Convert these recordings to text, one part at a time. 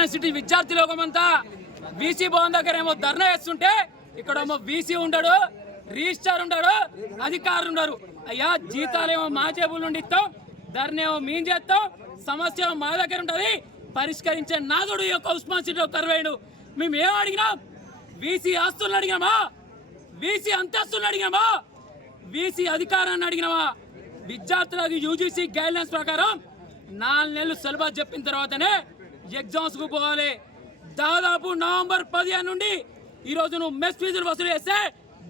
Osmania city విద్యార్థి లోకమంతా VC Bhavan దగ్గర ఏమో ధర్నా చేస్తుంటే ఇక్కడేమో వీసీ ఉండడు, రిజిస్ట్రార్ ఉండడు, అధికారులు ఉండరు. అయ్యా జీతాలేమో మా జేబుల నుండి ఇస్తాం, ధర్నా ఏమో మేము చేస్తాం, సమస్య మా దగ్గర ఉంటుంది, పరిష్కరించే నాదుడు యొక్క ఉస్మానియా సిటీలో కరువైండు. మేము ఏం అడిగినాం? వీసీ ఆస్తులను అడిగినామా? వీసీ అంతస్తులను అడిగినామా? వీసీ అధికారాన్ని అడిగినామా? విద్యార్థులకు యూజీసీ గైడ్లైన్స్ ప్రకారం 4 నెలలు సిలబస్ చెప్పిన తర్వాతనే ఎగ్జామ్స్కు పోవాలి. దాదాపు నవంబర్ 15 నుండి ఈరోజు నువ్వు మెస్ ఫీజులు వసూలు చేస్తే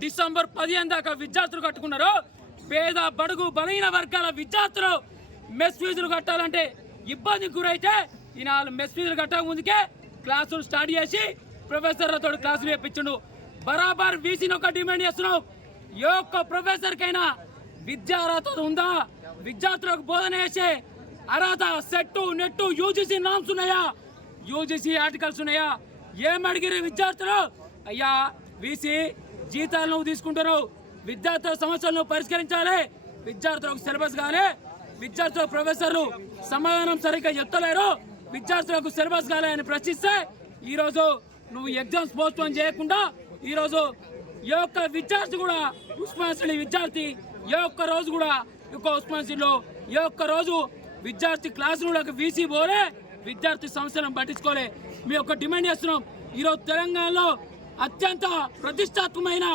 డిసెంబర్ 15 దాకా విద్యార్థులు కట్టుకున్నారు. పేద బడుగు బలహీన వర్గాల విద్యార్థులు మెస్ ఫీజులు కట్టాలంటే ఇబ్బందికి గురైతే ఈ 4 మెస్ ఫీజులు కట్టక ముందుకే క్లాసులు స్టార్ట్ చేసి ప్రొఫెసర్లతో క్లాసులు చెప్పించుండు. బరాబర్ వీసీని ఒక డిమాండ్ చేస్తున్నావు. ఏ ఒక్క ప్రొఫెసర్కైనా విద్యార్హత ఉందా? విద్యార్థులకు బోధన చేసే అర్హత సెట్టు నెట్టు యూజీసీ నామ్స్ ఉన్నాయా? యూజీసీ ఆర్టికల్స్ ఉన్నాయా? ఏమడిగిరి విద్యార్థులు? అయ్యా వీసీ జీతాలు నువ్వు తీసుకుంటున్నావు, విద్యార్థుల సమస్యలను పరిష్కరించాలి, విద్యార్థులకు సిలబస్ కావాలి, విద్యార్థులకు ప్రొఫెసర్లు సమాధానం సరిగ్గా చెప్తలేరు, విద్యార్థులకు సిలబస్ కావాలి అని ప్రశ్నిస్తే ఈరోజు నువ్వు ఎగ్జామ్స్ పోస్ట్ పోన్ చేయకుండా ఈరోజు ఏ ఒక్క విద్యార్థి కూడా ఉస్మానియా సిటీ విద్యార్థి ఏ ఒక్క రోజు కూడా ఉస్మానియా సిటీలో ఏ ఒక్క రోజు విద్యార్థి క్లాసులకు వీసీ పోలే, విద్యార్థి సమస్యలను పట్టించుకోలే. మీ యొక్క డిమాండ్ చేస్తున్నాం. ఈరోజు తెలంగాణలో అత్యంత ప్రతిష్టాత్మకమైన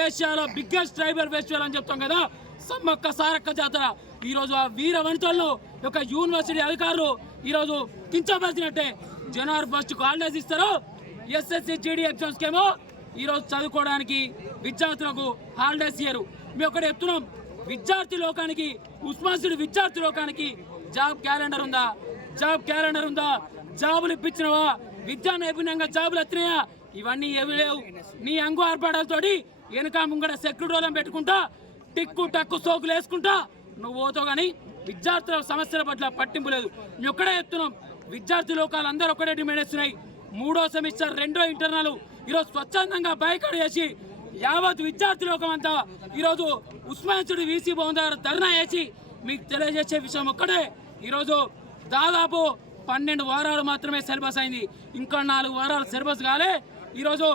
ఏషియాలో బిగ్గెస్ట్ ట్రైబల్ ఫెస్టివల్ అని చెప్తాం కదా, సమ్మక్క సారక్క జాతర. ఈరోజు ఆ వీర వనితల్లో యొక్క యూనివర్సిటీ అధికారులు ఈరోజు కించపరిచినట్టే. జనవరి 1కు హాలిడేస్ ఇస్తారు, ఎస్ఎస్సి జీడీ ఎగ్జామ్స్కి ఏమో ఈరోజు చదువుకోవడానికి విద్యార్థులకు హాలిడేస్ ఇయ్యరు. మేము ఒకటి చెప్తున్నాం, విద్యార్థి లోకానికి ఉస్మానియా సిటీ విద్యార్థి లోకానికి జాబ్ క్యాలెండర్ ఉందా? జాబ్ క్యాలెండర్ ఉందా? జాబులు ఇప్పించినవా? విద్యా నైపుణ్యంగా జాబులు వచ్చినాయా? ఇవన్నీ ఏమి లేవు. నీ అంగు ఆర్పాటాలతోటి వెనుక ముంగడ సెక్యూరిటీ పెట్టుకుంటా టిక్కు టక్కు సోకులు వేసుకుంటా నువ్వు పోతావు. కానీ విద్యార్థుల సమస్యల పట్ల పట్టింపు లేదు. మేము ఒక్కడే చెప్తున్నాం, విద్యార్థి లోకాలు అందరూ ఒకటే డిమాండ్ చేస్తున్నాయి. 3వ సెమిస్టర్ 2వ ఇంటర్నల్ ఈరోజు స్వచ్ఛందంగా బైకాట్ చేసి యావత్ విద్యార్థి లోకం అంతా ఈరోజు ఉస్మానియా సిటీ వీసీ భవన్ దగ్గర ధర్నా చేసి మీకు తెలియజేసే విషయం ఒక్కటే. ఈరోజు దాదాపు 12 వారాలు మాత్రమే సిలబస్ అయింది, ఇంకా 4 వారాలు సిలబస్ కాలే. ఈరోజు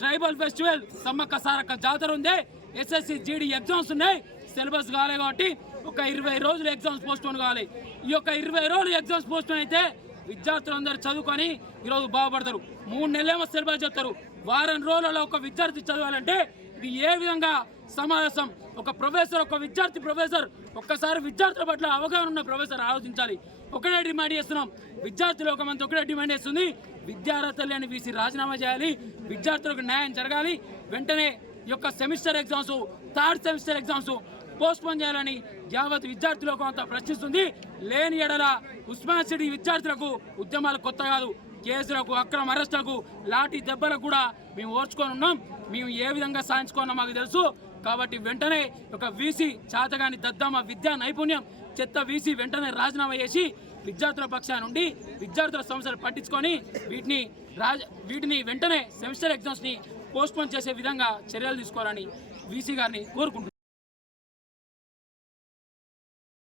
ట్రైబల్ ఫెస్టివల్ సమ్మక్క సారక్క జాతర ఉంది, ఎస్ఎస్సి జీడీ ఎగ్జామ్స్ ఉన్నాయి, సిలబస్ కాలే కాబట్టి ఒక 20 రోజులు ఎగ్జామ్స్ పోస్ట్ పోన్ కావాలి. ఈ యొక్క 20 రోజులు ఎగ్జామ్స్ పోస్ట్ పోన్ అయితే విద్యార్థులందరూ చదువుకొని ఈరోజు బాగుపడతారు. 3 నెలలేమో సిలబస్ చెప్తారు, వారం రోజులలో ఒక విద్యార్థి చదవాలంటే ఇది ఏ విధంగా సమావేశం? ఒక ప్రొఫెసర్, ఒక విద్యార్థి ప్రొఫెసర్ ఒక్కసారి విద్యార్థుల పట్ల అవగాహన ఉన్న ప్రొఫెసర్ ఆలోచించాలి. ఒకటే డిమాండ్ చేస్తున్నాం, విద్యార్థి లోకమంతా ఒకటే డిమాండ్ చేస్తుంది, విద్యార్హత లేని వీసీ రాజీనామా చేయాలి, విద్యార్థులకు న్యాయం జరగాలి, వెంటనే ఈ యొక్క semester exams 3rd semester exams post phone చేయాలని యావత్ విద్యార్థి లోకం అంతా ప్రశ్నిస్తుంది. లేని ఎడల ఉస్మానియా సిటీ విద్యార్థులకు ఉద్యమాలు కొత్త కాదు, కేసులకు అక్రమ అరెస్టులకు లాఠీ దెబ్బలకు కూడా మేము ఓర్చుకొని ఉన్నాం. మేము ఏ విధంగా సాధించుకున్నాం మాకు తెలుసు. కాబట్టి వెంటనే ఒక వీసీ చాతగాని దద్దమ్మ విద్యా నైపుణ్యం చెత్త వీసీ వెంటనే రాజీనామా చేసి విద్యార్థుల పక్షాన నుండి విద్యార్థుల సమస్యలు పట్టించుకొని వీటిని వెంటనే సెమిస్టర్ ఎగ్జామ్స్ని పోస్ట్ పోన్ చేసే విధంగా చర్యలు తీసుకోవాలని వీసీ గారిని కోరుకుంటున్నాం.